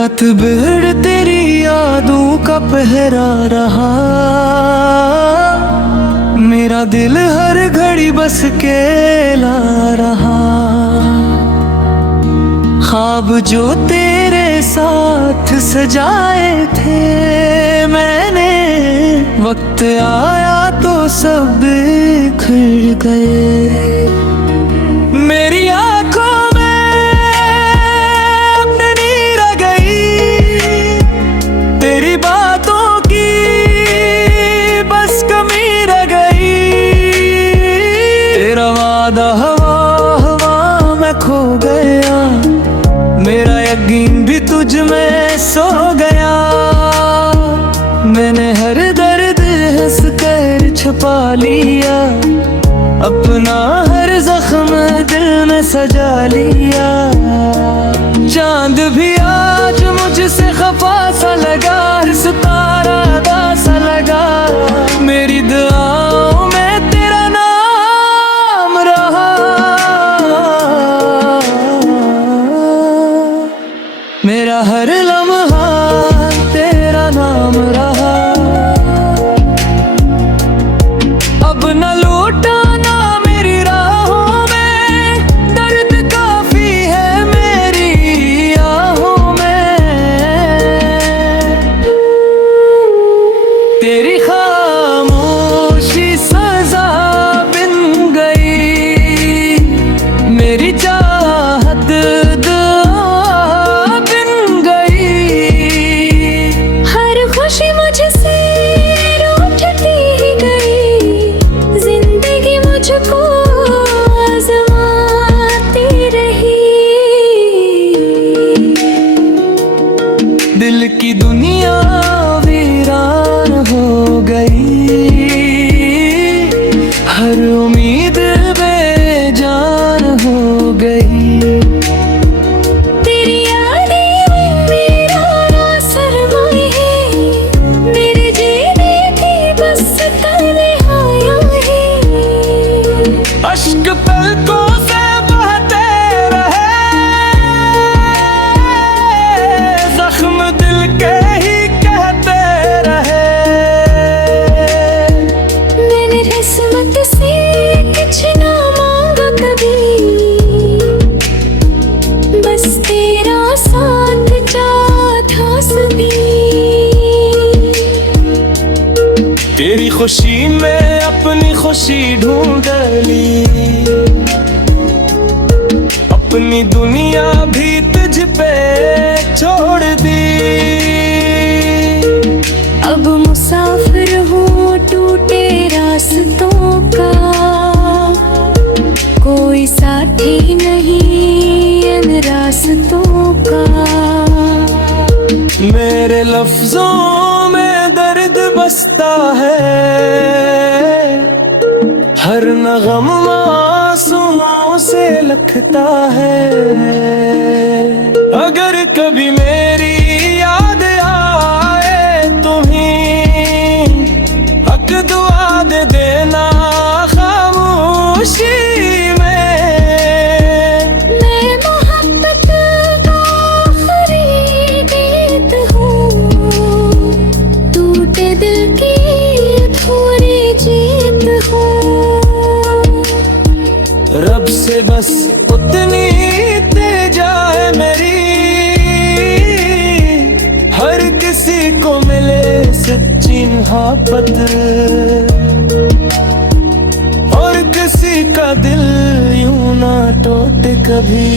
रात भर तेरी यादों का पहरा रहा, मेरा दिल हर घड़ी बस के ला रहा। ख्वाब जो तेरे साथ सजाए थे मैंने, वक्त आया तो सब बिखर गए। मेरी आंखों में अपनी नीर आ गई, तेरी बातों की बस कमी रह गई। तेरा वादा हवा हवा में खो गया, मेरा यकीन भी तुझ में सो गया। मैंने हर दर्द हंस कर छुपा लिया, अपना हर जख्म दिल में सजा लिया। चांद भी आज मुझसे खफा सा लगा, सितारा सा लगा। मेरी दुआओं में तेरा नाम रहा, मेरा हर लम्हा तेरा नाम रहा। अब न लौटाना मेरी राहों में, दर्द काफी है मेरी आहों में। तेरी खामोशी सजा बिन गई, मेरी चाहत दिल की दुनिया वीरान हो गई, हर उम्मीद बेजान हो गई। तेरी यादें मेरा सरमाया है, मेरे जीने की बस तन्हाइयां है। अश्क पलकों से बहते रहे, जख्म दिल के ही कहते रहे। मैंने किस्मत से कुछ ना मांगा कभी, बस तेरा साथ चाहा सभी। तेरी खुशी में अपनी खुशी ढूंढ ली, अपनी दुनिया भी तुझ पे छोड़ दी। अब मुसाफिर हूँ टूटे रास्तों का, कोई साथी नहीं इन रास्तों का। मेरे लफ्जों में दर्द बसता है, हर नगम आंसुओं से लखता है। अगर कभी मेरी याद आए तुम्हें, हक दुआ दे देना खामोशी में। मैं मोहब्बत का आखिरी गीत हूँ, टूटे दिल की अधूरी जीत हूँ। रब से बस उतनी तेजा है मेरी, हर किसी को मिले सच्ची मोहब्बत, और किसी का दिल यूं ना टूटे कभी।